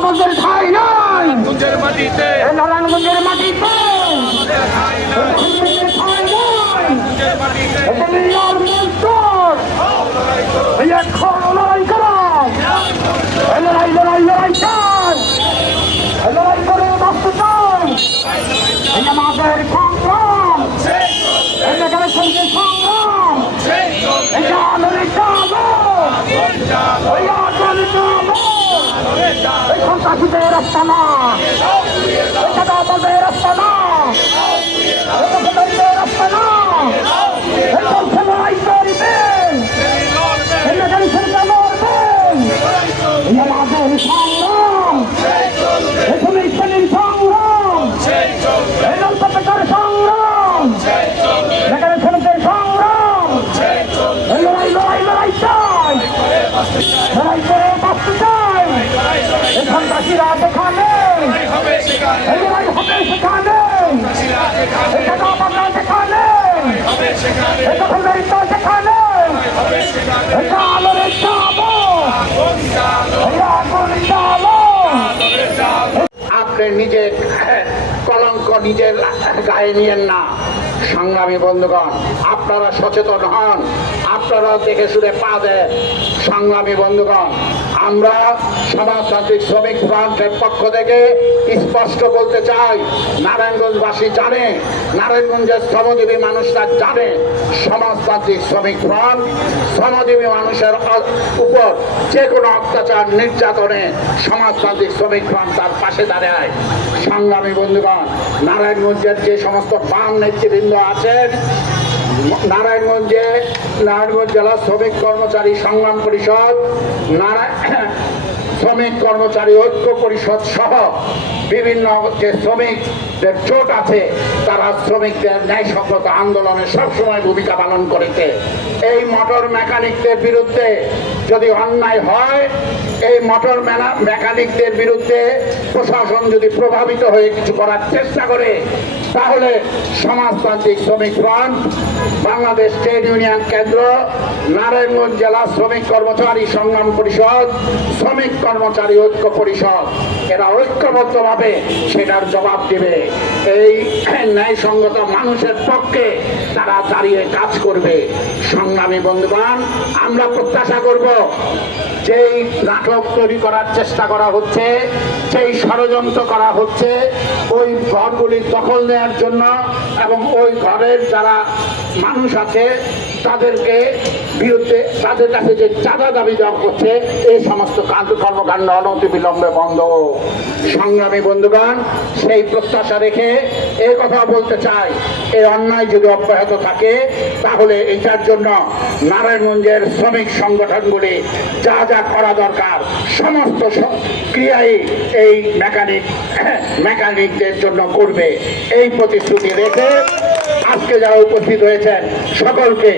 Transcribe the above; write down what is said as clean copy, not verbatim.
আমাদের ঠাই নাই নারায়ণগঞ্জের মাটিতে লড়াই করে বাঁচতে চাই আমাদের সংগ্রাম সংগ্রাম সন্ত্রাসীদের রাস্তা না আমাদের রাস্তা না রাস্তা না লড়াই করবেন আমাদের সংগ্রাম এখানে সংগ্রাম সংগ্রাম এখানে শ্রমিকের সংগ্রাম লড়াই চাই লড়াই করে বাঁচতে চাই সন্ত্রাসীরা যেখানে লড়াই হবে সেখানে যেখানে সেখানে আলোরে যাবো আপনি নিজের কলঙ্ক নিজের গায়ে নিয়েন না। সংগ্রামী বন্ধুগণ, আপনারা সচেতন হন, আপনারা দেখে শুনে পা দেন। সংগ্রামী বন্ধুগণ, আমরা সমাজতান্ত্রিক শ্রমিক ফ্রন্টের পক্ষ থেকে স্পষ্ট বলতে চাই, নারায়ণগঞ্জবাসী জানে, নারায়ণগঞ্জের শ্রমজীবী মানুষরা জানে, সমাজতান্ত্রিক শ্রমিক ফ্রন্ট শ্রমজীবী মানুষের উপর যে কোনো অত্যাচার নির্যাতনে সমাজতান্ত্রিক শ্রমিক ফ্রন্ট তার পাশে দাঁড়ায়। সংগ্রামী বন্ধুগণ, নারায়ণগঞ্জের যে সমস্ত বাম নেতৃবৃন্দ আছেন, নারায়ণগঞ্জ জেলা শ্রমিক কর্মচারী সংগ্রাম পরিষদ, শ্রমিক কর্মচারী ঐক্য পরিষদ সহ বিভিন্ন যে শ্রমিকদের জোট আছে, তারা শ্রমিকদের ন্যায়সঙ্গত আন্দোলনে সবসময় ভূমিকা পালন করেছে। এই মোটর মেকানিকদের বিরুদ্ধে যদি অন্যায় হয়, এই মোটর মেকানিকদের বিরুদ্ধে প্রশাসন যদি প্রভাবিত হয়ে কিছু করার চেষ্টা করে, তাহলে সমাজতান্ত্রিক শ্রমিক ফ্রন্ট, বাংলাদেশ ট্রেড ইউনিয়ন কেন্দ্র, নারায়ণগঞ্জ জেলা শ্রমিক কর্মচারী সংগ্রাম পরিষদ, শ্রমিক কর্মচারী ঐক্য পরিষদ, এরা ঐক্যবদ্ধভাবে সেটার জবাব দেবে। এই ন্যায়সঙ্গত মানুষের পক্ষে তারা দাঁড়িয়ে কাজ করবে। সংগ্রামী বন্ধুগণ, আমরা প্রত্যাশা করব, যেই নাটক তৈরি করার চেষ্টা করা হচ্ছে, যেই ষড়যন্ত্র করা হচ্ছে ওই ঘরগুলি দখল নেওয়ার জন্য, এবং ওই ঘরের যারা মানুষ আছে তাদেরকে বিরুদ্ধে তাদের কাছে যে চাঁদা দাবি দেওয়া করছে, এই সমস্ত কর্মকাণ্ড অনতিবিলম্বে বন্ধ। সংগ্রামী বন্ধুগণ, সেই প্রত্যাশা রেখে এই কথা বলতে চাই, এই অন্যায় যদি অব্যাহত থাকে, তাহলে এটার জন্য নারায়ণগঞ্জের শ্রমিক সংগঠনগুলি যা যা করা দরকার সমস্ত ক্রিয়াই এই মেকানিকদের জন্য করবে। এই প্রতিশ্রুতি রেখে আজকে যারা উপস্থিত হয়েছেন সকলকে